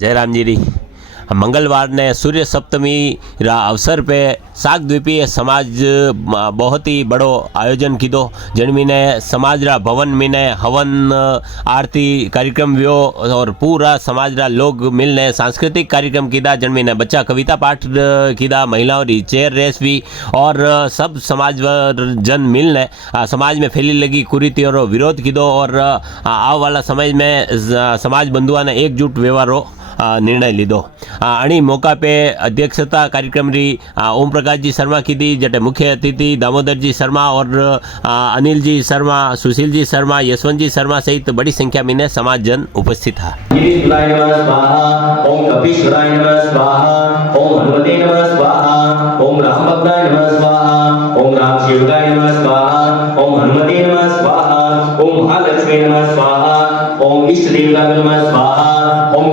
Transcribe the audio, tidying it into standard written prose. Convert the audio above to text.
जयराम जी री मंगलवार ने सूर्य सप्तमी रा अवसर पे सागद्वीपीय समाज बहुत ही बड़ो आयोजन कीधो जिनमें समाज रा भवन में हवन आरती कार्यक्रम व्यो और पूरा समाज रा लोग मिलने सांस्कृतिक कार्यक्रम कीधा जिनमें बच्चा कविता पाठ कीधा महिलाओं री चेयर रेस भी और सब समाज जन मिलने समाज में फैली लगी कुरीतियों रो विरोध कीधो और आव वाला समय में समाज बंधुआ ने एकजुट व्यवहारो निर्णय लीधो। अणी मौका पे अध्यक्षता कार्यक्रम री ओम प्रकाश जी शर्मा की दी जटे मुख्य अतिथि दामोदर जी शर्मा और अनिल जी शर्मा, सुशील जी शर्मा, यशवंत जी शर्मा सहित बड़ी संख्या में समाज जन उपस्थित था। ओम कपीश्वराय नमः स्वाहा, ओम हनुमते नमः स्वाहा, ओम राम भक्ताय नमः स्वाहा, ओम राम शिवाय नमः स्वाहा, ओम हनुमते नमः स्वाहा, ओम महालक्ष्मी नमः स्वाहा, ओम इष्ट देवताय नमः स्वाहा, ओम